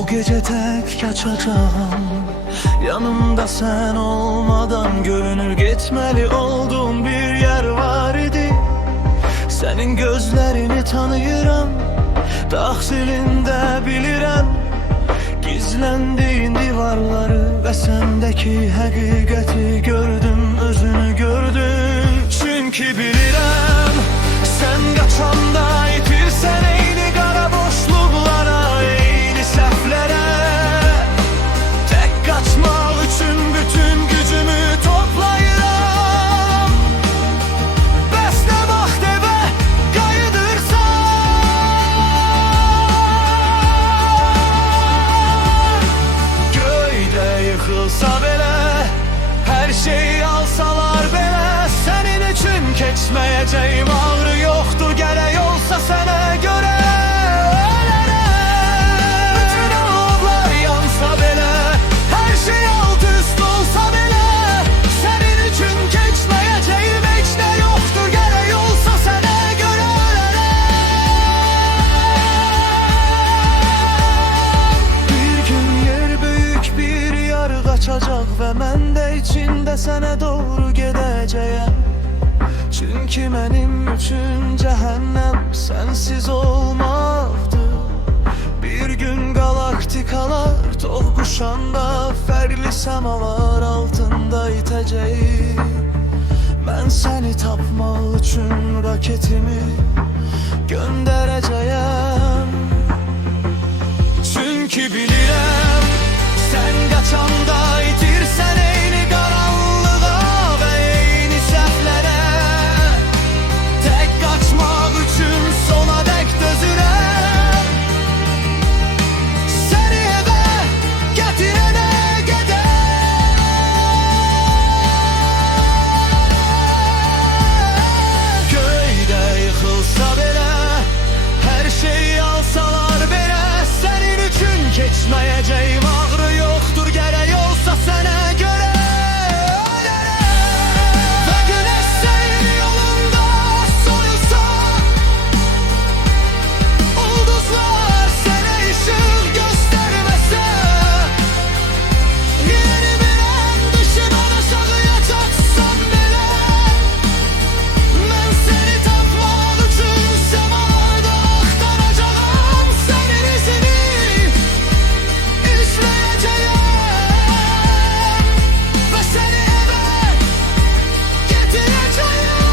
Bu gece tek kaçacağım, yanımda sen olmadan. Görünür gitmeli olduğum bir yer var idi. Senin gözlerini tanıyıram, tahsilinde bilirəm. Gizlendiğin divarları ve sendeki hakikati gördüm, özünü gördüm. Çünkü bilirəm, sen kaçanda itirsen eyni kara boşluklara, eyni səhvlərə. Tek kaçmaq üçün bütün gücümü toplayıram. Bəs nə vaxt evə qayıdırsan? Göydə yıxılsa belə, hər şeyi alsalar belə, sənin üçün keçməyəcəyim ağrı yoxdur. Gərək olsa sənə görə ölərəm. Bütün alovlar yansa belə, hər şey alt üst olsa belə, sənin üçün keçməyəcəyim heç nə yoxdur. Gərək olsa sənə görə ölərəm. Bir gün yer böyük bir yarı qaçacaq və mən də içində sənə doğru gedəcəyəm. Çünkü benim üçün cehennem sensiz olmaktı. Bir gün galaktikalar toqquşanda, fərqli semalar altında itəcəyik. Mən səni tapmaq üçün raketimi göndərəcəyəm. Çünkü bilirəm, sen qaçanda itirsən eyni qaranlığa və eyni səhvlərə. Tek kaçmak üçün sona dek dözürəm. Seni eve getirene kadar. Göydə yıxılsa belə, hər şeyi alsalar belə, sənin üçün keçməyəcəyim ağrı yoxdur. Gərək olsa sənə görə ölərəm. Və günəş sənin yolunda soyulsa, ulduzlar sənə işıq göstərməsə, yeni bir an düşüb aşağıya çatsam belə, mən səni tapmaq üçün səmalarda axtaracağam. Sənin izini izləyəcəyəm və səni evə getirəcəyəm.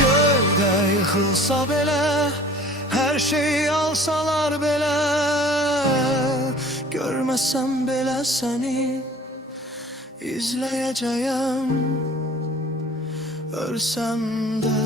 Göydə yıxılsa belə, hər şeyi alsalar belə, görməsəm belə səni izləyəcəyəm. Ölsəm də